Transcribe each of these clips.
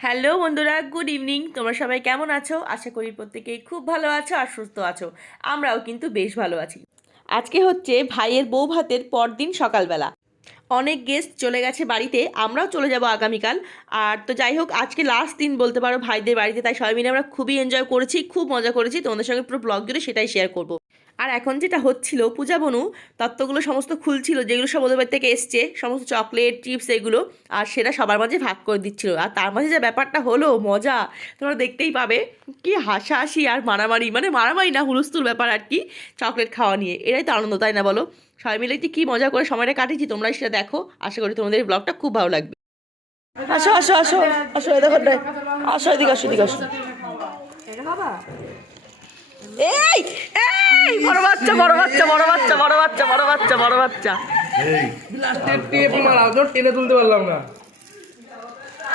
Hello বন্ধুরা, good evening. তোমরা সবাই কেমন আছো? আশা করি প্রত্যেকেই খুব ভালো আছো আর সুস্থ আছো। আমরাও কিন্তু বেশ ভালো আছি। আজকে হচ্ছে ভাইয়ের বউ ভাতের পরদিন সকালবেলা। অনেক গেস্ট চলে গেছে বাড়িতে, আমরাও চলে যাব আগামীকাল। আর তো যাই হোক, আজকে লাস্ট দিন বলতে পারো ভাইদের বাড়িতে, তাই সবাই মিলে আমরা খুবই এনজয় করেছি, খুব মজা করেছি। তোমাদের সঙ্গে পুরো ব্লগ জুড়ে সেটাই শেয়ার করব। আর এখন যেটা হচ্ছিল, পূজা বনু তত্ত্বগুলো সমস্ত খুলছিল, যেগুলো সব ওদের বাড়ি থেকে এসছে, সমস্ত চকলেট চিপস এগুলো, আর সেটা সবার মাঝে ভাগ করে দিচ্ছিল। আর তার মাঝে যে ব্যাপারটা হলো মজা, তোমরা দেখতেই পাবে। কি হাসাহাসি আর মারামারি, মানে মারামারি না, হুলস্থুল ব্যাপার আর কি, চকলেট খাওয়া নিয়ে। এটাই তো আনন্দ, তাই না বলো? সবাই মিলে কি মজা করে সময়টা কাটিয়েছি, তোমরা সেটা দেখো। আশা করি তোমাদের এই ব্লগটা খুব ভালো লাগবে। আসো আসো আসো আসো, দেখো, আসো, এদিকে আসো, এদিকে আসো। এই এই বড় বাচ্চা, বড় বাচ্চা, বড় বাচ্চা, বড় বাচ্চা, বড় বাচ্চা, বড় বাচ্চা। লাস্টের টেপ মারাও তো, টেনে তুলতে পারলাম না।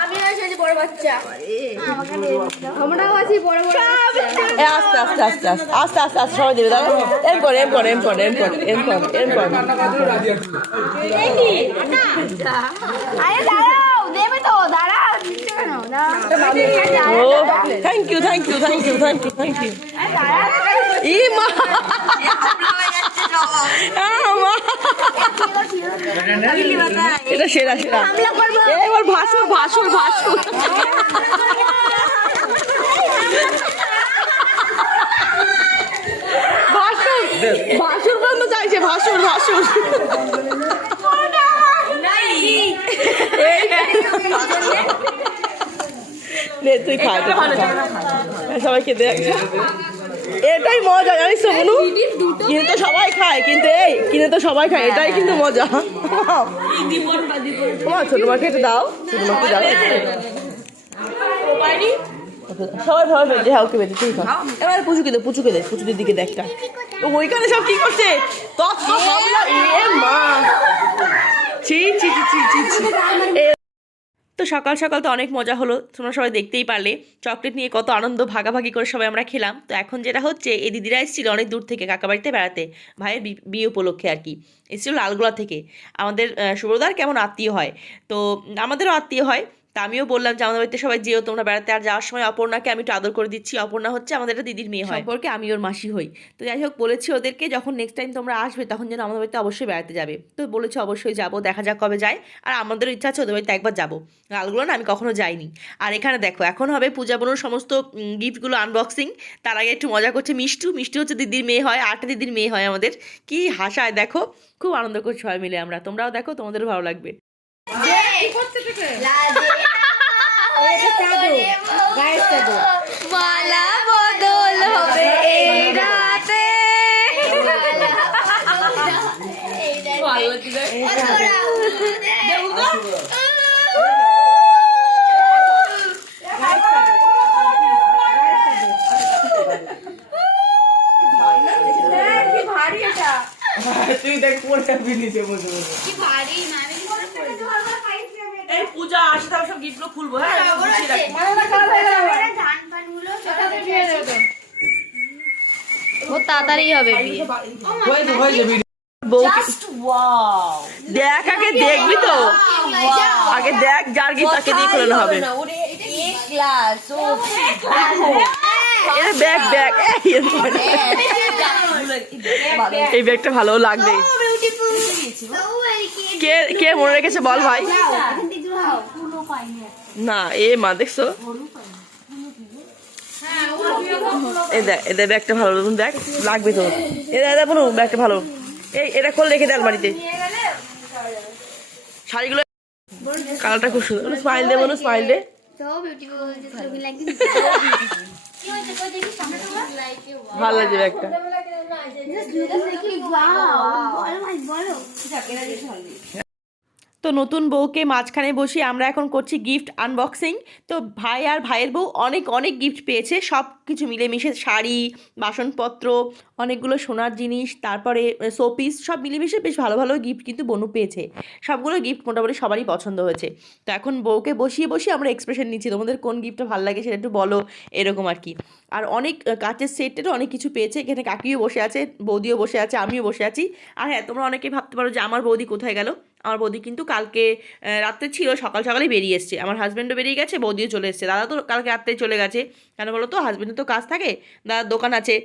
আমি আছি বড় বাচ্চা, আমরাও আছি বড় বড় বাচ্চা। আস্তে আস্তে আস্তে আস্তে আস্তে আস্তে আস্তে সবাই দেবে, দাঁড়াও। এম কর, এম কর, এম কর, এম কর, এম কর, এম কর। আরে দাঁড়াও, দেবে তো, দাঁড়াও, দিচ্ছ কেন? ও thank you, thank you, thank you, thank you, thank you. ই মা, এটা সেরা সেরা। এবার ভাসুর ভাসুর ভাসুর। ভাসুর ভাসুর পর্যন্ত চাইছে, ভাসুর ভাসুর। তুই খা, সবাই খেতে। এটাই মজা, জানিস তো বনু, কিনে তো সবাই খায়, কিন্তু এই কিনে তো সবাই খায়, এটাই কিন্তু মজা। তোমার ছোট মাকে একটু দাও, ছোট মাকে দাও। সবাই ভালো বেঁধে, হ্যাঁ ওকে বেঁধে, তুই খা। এবার পুচুকে দে, পুচুকে দে, পুচুদের দিকে দেখটা। তো ওইখানে সব কি করছে? মা, ছি ছি ছি ছি ছি। তো সকাল সকাল তো অনেক মজা হলো, তোমরা সবাই দেখতেই পারলে। চকলেট নিয়ে কত আনন্দ ভাগাভাগি করে সবাই আমরা খেলাম। তো এখন যেটা হচ্ছে, এই দিদিরা এসেছিল অনেক দূর থেকে কাকাবাড়িতে বেড়াতে, ভাইয়ের বিয়ে উপলক্ষে আর কি। এসেছিল লালগোলা থেকে। আমাদের সুব্রদার কেমন আত্মীয় হয়, তো আমাদেরও আত্মীয় হয়। তা আমিও বললাম যে আমাদের বাড়িতে সবাই যেও তোমরা বেড়াতে। আর যাওয়ার সময় অপর্ণাকে আমি একটু আদর করে দিচ্ছি। অপর্ণা হচ্ছে আমাদের একটা দিদির মেয়ে হয়, সম্পর্কে আমি ওর মাসি হই। তো যাই হোক, বলেছি ওদেরকে যখন নেক্সট টাইম তোমরা আসবে তখন যেন আমাদের বাড়িতে অবশ্যই বেড়াতে যাবে। তো বলেছি অবশ্যই যাবো, দেখা যাক কবে যায়। আর আমাদেরও ইচ্ছা আছে ওদের বাড়িতে একবার যাবো। লালগুলো না আমি কখনো যাইনি। আর এখানে দেখো, এখন হবে পূজা বোনের সমস্ত গিফটগুলো আনবক্সিং। তার আগে একটু মজা করছে মিষ্টু। মিষ্টি হচ্ছে দিদির মেয়ে হয়, আরেকটা দিদির মেয়ে হয় আমাদের। কি হাসায় দেখো, খুব আনন্দ করছি সবাই মিলে আমরা। তোমরাও দেখো, তোমাদেরও ভালো লাগবে। মালা বদল হবে এই রাতে। তুই দেখ কোনটা বিনিছে বসে বসে। কি ভারী মানে এই পূজা আসে, তাহলে সব গিফটগুলো খুলবো। হ্যাঁ ও তাড়াতাড়ি হবে বিয়ে। হয়েছে হয়েছে ভিডিও। দেখ, আগে দেখবি তো, আগে দেখ, যার গিফট তাকে দিয়ে খোলানো হবে। ব্যাগ ব্যাগ, এই ব্যাগটা ভালো লাগবে। কে কে মনে রেখেছে বল ভাই? না এ মা, দেখছো? এদের ব্যাগটা ভালো, দেখ লাগবে তো। এদের বলুন ব্যাগটা ভালো। এই এটা খোল, রেখে দে আলমারিতে। শাড়িগুলো কালারটা খুব সুন্দর। স্মাইল দে বলুন, স্মাইল দে। ভালো লাগছে ব্যাগটা। তো নতুন বউকে মাঝখানে বসিয়ে আমরা এখন করছি গিফট আনবক্সিং। তো ভাই আর ভাইয়ের বউ অনেক অনেক গিফট পেয়েছে, সব কিছু মিলেমিশে, শাড়ি, বাসনপত্র, অনেকগুলো সোনার জিনিস, তারপরে শোপিস, সব মিলেমিশে বেশ ভালো ভালো গিফট কিন্তু বনু পেয়েছে। সবগুলো গিফট মোটামুটি সবারই পছন্দ হয়েছে। তো এখন বউকে বসিয়ে বসিয়ে আমরা এক্সপ্রেশন নিচ্ছি, তোমাদের কোন গিফটটা ভালো লাগে সেটা একটু বলো, এরকম আর কি। আর অনেক কাচের সেটেরও অনেক কিছু পেয়েছে। এখানে কাকিও বসে আছে, বৌদিও বসে আছে, আমিও বসে আছি। আর হ্যাঁ, তোমরা অনেকেই ভাবতে পারো যে আমার বৌদি কোথায় গেল। আমার বৌদি কিন্তু কালকে রাত্রে ছিল, সকাল সকালেই বেরিয়ে এসছে। আমার হাজব্যান্ডও বেরিয়ে গেছে, বৌদিও চলে এসছে। দাদা তো কালকে রাত্রেই চলে গেছে। কেন বলো তো, হাজব্যান্ডের তো কাজ থাকে, দাদার দোকান আছে,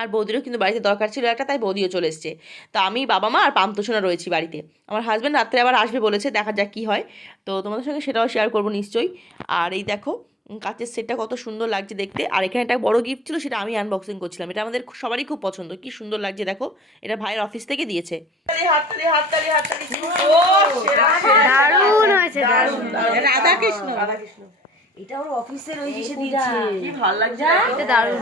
আর বৌদিরও কিন্তু বাড়িতে দরকার ছিল একটা, তাই বৌদিও চলে এসছে। তো আমি, বাবা মা আর পামতোষণা রয়েছি বাড়িতে। আমার হাজব্যান্ড রাত্রে আবার আসবে বলেছে, দেখা যাক কী হয়। তো তোমাদের সঙ্গে সেটাও শেয়ার করবো নিশ্চয়ই। আর এই দেখো কাচের সেটটা কত সুন্দর লাগছে দেখতে। আর এখানে একটা বড় গিফট ছিল, সেটা আমি আনবক্সিং করছিলাম। এটা আমাদের সবারই খুব পছন্দ, কি সুন্দর লাগছে দেখো। এটা ভাইয়ের অফিস থেকে দিয়েছে। দারুণ হয়েছে, দারুণ। রাধাকৃষ্ণ এটা ওর অফিসের ওই জিনিস দিয়েছে, কি ভালো লাগছে, এটা দারুণ।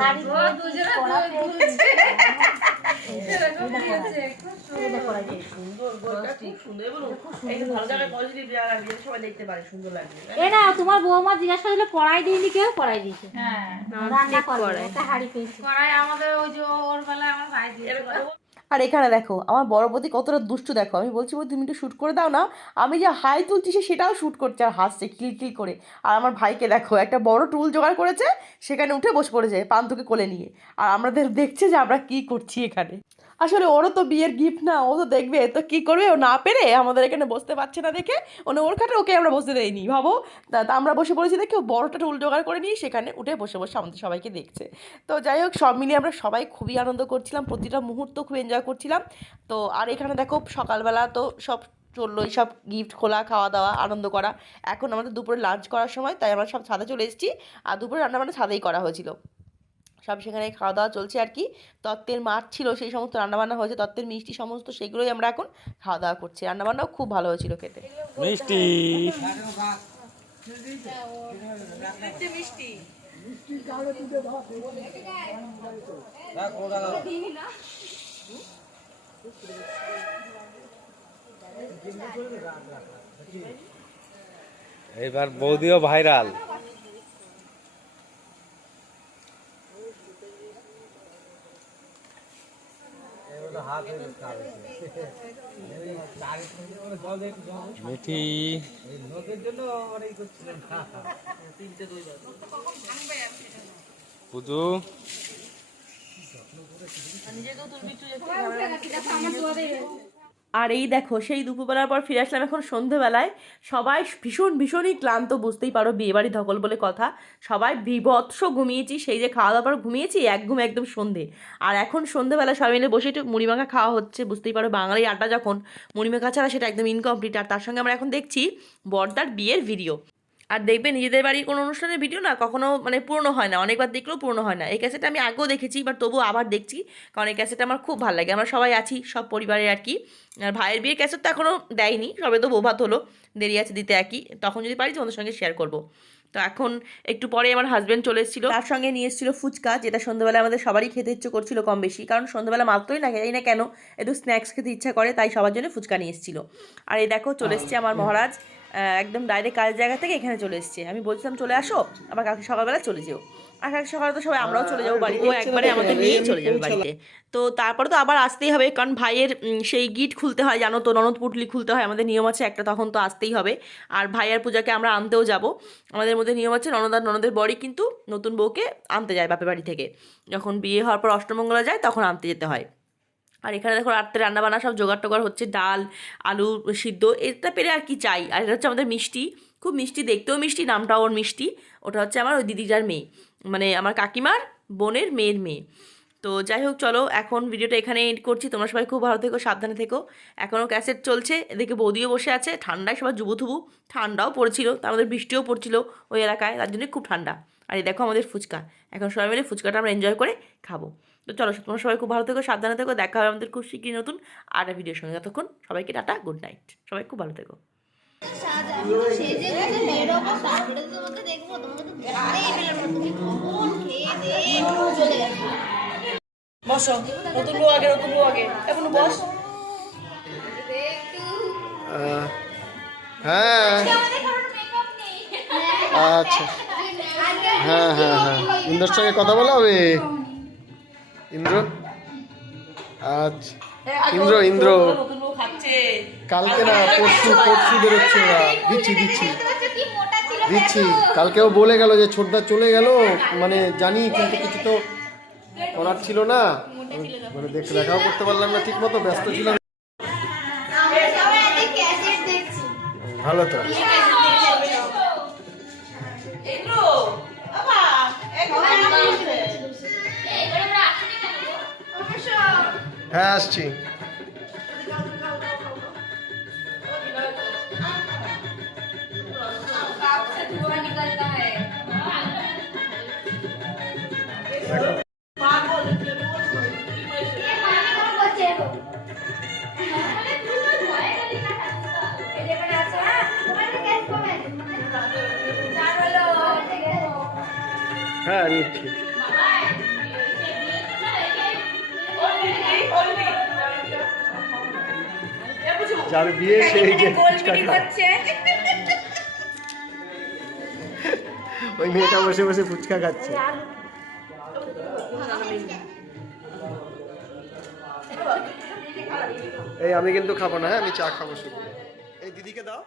এ না তোমার বৌমা জিজ্ঞাসা করছিল কড়াই দিইনি, কেউ কড়াই দিয়েছে। রান্না করে একটা হাঁড়ি পেয়েছে কড়াই, আমাদের ওই যে ওর বেলায় আমার ভাই দিয়েছে। আর এখানে দেখো আমার বড় বৌদি কতটা দুষ্টু দেখো। আমি বলছি বৌদি তুমি একটু শ্যুট করে দাও না, আমি যে হাই তুলছি সেটাও শ্যুট করছে আর হাসছে খিলখিল করে। আর আমার ভাইকে দেখো একটা বড় টুল জোগাড় করেছে, সেখানে উঠে বসে পড়েছে পান্তুকে কোলে নিয়ে, আর আমাদের দেখছে যে আমরা কি করছি এখানে। আসলে ওরও তো বিয়ের গিফট না, ও তো দেখবে তো কী করবে, ও না পেরে আমাদের এখানে বসতে পারছে না দেখে ওর খাটে ওকে আমরা বসতে দেইনি ভাবো। তা আমরা বসে পড়েছি দেখে ও বড়টা টুল জোগাড় করে নিয়ে সেখানে উঠে বসে বসে আমাদের সবাইকে দেখছে। তো যাই হোক, সব মিলিয়ে আমরা সবাই খুবই আনন্দ করছিলাম, প্রতিটা মুহূর্ত খুব এনজয় করছিলাম। তো আর এখানে দেখো সকালবেলা তো সব চললো, সব গিফট খোলা, খাওয়া দাওয়া, আনন্দ করা। এখন আমাদের দুপুরে লাঞ্চ করার সময়, তাই আমরা সব ছাদে চলে এসেছি। আর দুপুরে রান্নাবান্না ছাদেই করা হয়েছিল, সব সেখানে খাওয়া দাওয়া চলছে আর কি। তত্ত্বের মাছ ছিল, সেই সমস্ত রান্নাবান্না হয়েছে, তত্ত্বের মিষ্টি সমস্ত সেগুলোই আমরা এখন খাওয়া দাওয়া করছি। রান্নাবান্নাও খুব ভালো হয়েছিল খেতে। মিষ্টি এবার বৌদিও ভাইরাল। মিঠি পুজো আর এই দেখো সেই দুপুরবেলার পর ফিরে আসলাম এখন সন্ধেবেলায়। সবাই ভীষণই ক্লান্ত, বুঝতেই পারো বিয়েবাড়ি ধকল বলে কথা। সবাই বিভৎস ঘুমিয়েছি, সেই যে খাওয়া দাওয়ার পর ঘুমিয়েছি এক ঘুম একদম সন্ধে। আর এখন সন্ধেবেলা সবাই মিলে বসে একটু মুড়িমাখা খাওয়া হচ্ছে। বুঝতেই পারো বাঙালির আড্ডা যখন, মুড়িমাখা ছাড়া সেটা একদম ইনকমপ্লিট। আর তার সঙ্গে আমরা এখন দেখছি বড়দার বিয়ের ভিডিও। আর দেখবে নিজেদের বাড়ির কোনো অনুষ্ঠানের ভিডিও না কখনো মানে পুরনো হয় না, অনেকবার দেখলেও পুরনো হয় না। এই ক্যাসেটটা আমি আগেও দেখেছি, বাট তবুও আবার দেখছি, কারণ এই ক্যাসেটটা আমার খুব ভালো লাগে। আমরা সবাই আছি, সব পরিবারে আর কি। আর ভাইয়ের বিয়ের ক্যাসেট তো এখনও দেয়নি, সবে তো বৌভাত হলো, দেরি আছে দিতে একই, তখন যদি পারি তোমাদের সঙ্গে শেয়ার করব। তো এখন একটু পরে আমার হাজব্যান্ড চলে এসেছিলো, তার সঙ্গে নিয়ে এসেছিলো ফুচকা, যেটা সন্ধ্যাবেলা আমাদের সবারই খেতে ইচ্ছে করছিল কম বেশি, কারণ সন্ধ্যাবেলা মাত্রই না জানি না কেন একটু স্ন্যাক্স খেতে ইচ্ছা করে, তাই সবার জন্য ফুচকা নিয়ে এসেছিলো। আর এই দেখো চলে এসছে আমার মহারাজ, একদম ডাইরেক্ট কাজের জায়গা থেকে এখানে চলে এসছে। আমি বলছিলাম চলে আসো, আবার কালকে সকালবেলা চলে যেও। আর কালকে সকালে তো সবাই আমরাও চলে যাবো বাড়িতে, ও একবারে আমাকে নিয়েই চলে যাবে বাড়িতে। তো তারপরে তো আবার আসতেই হবে, কারণ ভাইয়ের সেই গিট খুলতে হয়, জানো তো, ননদ পুটলি খুলতে হয়, আমাদের নিয়ম আছে একটা, তখন তো আসতেই হবে। আর ভাইয়ার পূজাকে আমরা আনতেও যাব, আমাদের মধ্যে নিয়ম আছে, ননদের বরই কিন্তু নতুন বউকে আনতে যায় বাপের বাড়ি থেকে, যখন বিয়ে হওয়ার পর অষ্টমঙ্গলা যায় তখন আনতে যেতে হয়। আর এখানে দেখো রাত্রে রান্নাবান্না সব জোগাড় টোগাড় হচ্ছে, ডাল আলু সিদ্ধ, এটা পেরে আর কি চাই। আর এটা হচ্ছে আমাদের মিষ্টি, খুব মিষ্টি, দেখতেও মিষ্টি, নামটাও ওর মিষ্টি। ওটা হচ্ছে আমার ওই দিদিটার মেয়ে, মানে আমার কাকিমার বোনের মেয়ের মেয়ে। তো যাই হোক, চলো এখন ভিডিওটা এখানে এন্ড করছি। তোমরা সবাই খুব ভালো থেকো, সাবধানে থেকো। এখনও ক্যাসেট চলছে, এদিকে বৌদিও বসে আছে, ঠান্ডায় সবাই জুবুথুবু, ঠান্ডাও পড়ছিল, তার মধ্যে বৃষ্টিও পড়ছিল ওই এলাকায়, তার জন্যই খুব ঠান্ডা। আর এই দেখো আমাদের ফুচকা, এখন সবাই মিলে ফুচকাটা আমরা এনজয় করে খাবো। তো চলো তোমরা সবাই খুব ভালো থেকো, সাবধানে থেকো, দেখা হবে আমাদের খুব শীঘ্রই নতুন আর একটা ভিডিওর সঙ্গে। ততক্ষণ সবাইকে টাটা, গুড নাইট, সবাই খুব ভালো থেকো। বসো, নতুন বউ আগে, নতুন বউ আগে, এখন বস। হ্যাঁ আচ্ছা, হ্যাঁ হ্যাঁ হ্যাঁ, ইন্দ্রর সঙ্গে কথা বলা হবে। ইন্দ্র, আচ্ছা ইন্দ্র ইন্দ্র নতুন বউ খাচ্ছে কালকে না পরশু বেরোচ্ছে ওরা, দিচ্ছি দিচ্ছি দিচ্ছি। কালকেও বলে গেল যে ছোটদা চলে গেল, মানে জানি, কিন্তু কিছু তো করার ছিল না, মানে দেখাও করতে পারলাম না ঠিক মতো, ব্যস্ত ছিলাম। ভালো তো। হ্যাঁ আসছি। হ্যাঁ নিচ্ছি। যার বিয়ে সেই যে ফুচকা খায়। ওই মেয়েটা বসে বসে ফুচকা খাচ্ছে। এই আমি কিন্তু খাবো না, হ্যাঁ আমি চা খাবো শুধু। এই দিদিকে দাও।